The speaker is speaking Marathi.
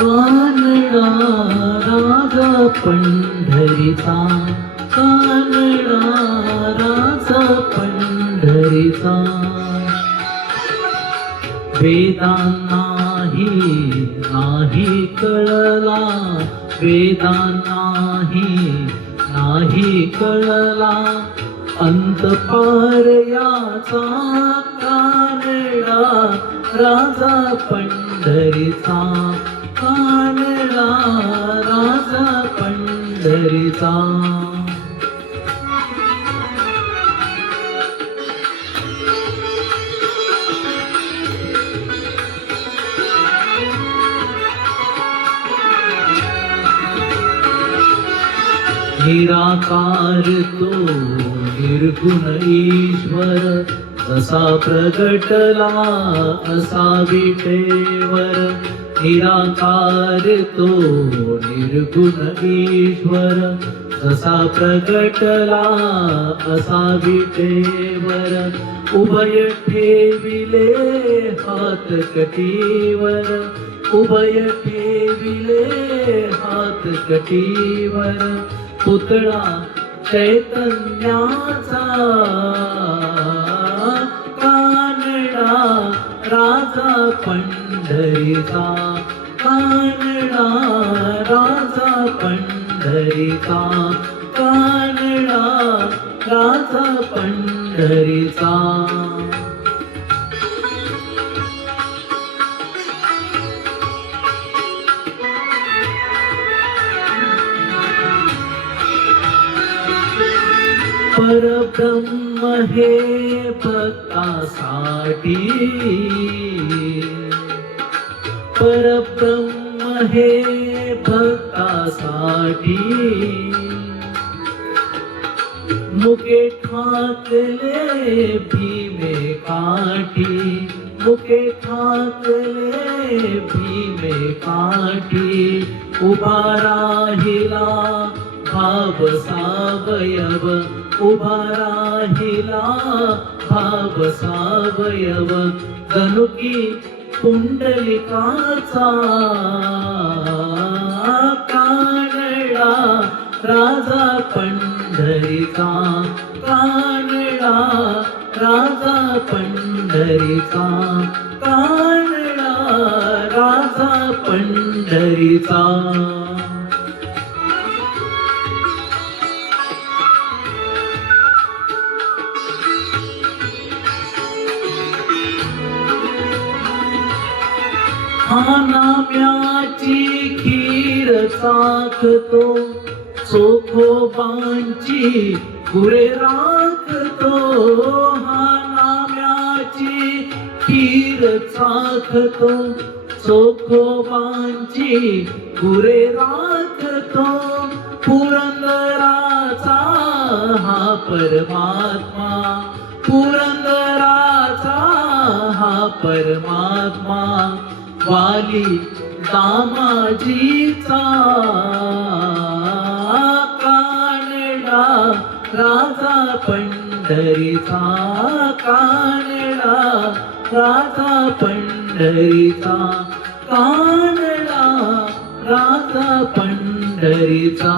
कानडा राजा पंढरीचा, कानडा राजा पंढरीचा. वेदांनाही नाही कळला, वेदांनाही नाही कळला, अंतपार याचा कानडा राजा पंढरीचा, कानडा राजा पंढरीचा. निराकार तो निर्गुण ईश्वर, असा प्रगटला असा विटेवर. निराकार तो निर्गुण ईश्वर, असा प्रगटला असा विटेवर. उभय ठेविले हात कटीवर, उभय ठेविले हात कटीवर. पुतळा चैतन्याचा, कानडा राजा पंढरीचा, कानडा राजा पंढरीचा, कानडा राजा पंढरीचा. परब्रह्म हे भक्तासाठी, परब्रह्म हे भक्तासाठी. मुके ठाकले भीमे काठी, मुके ठाकले भीमे काठी. उभा राहिला भाव सावयव, उभा राहिला भाव सावयव. जणू की पुंडलिकाचा कानडा राजा पंढरीचा, कानडा राजा पंढरीचा, कानडा राजा पंढरीचा. हा नाम्याची खीर चाखतो, चोखोबांची गुरे राखतो. हा नाम्याची खीर चाखतो, चोखोबांची गुरे राखतो. पुरंदराचा हा परमात्मा, पुरंदराचा हा परमात्मा. वाली दामाजीचा कानडा राजा पंढरीचा, कानडा राजा पंढरीचा, कानडा राजा पंढरीचा.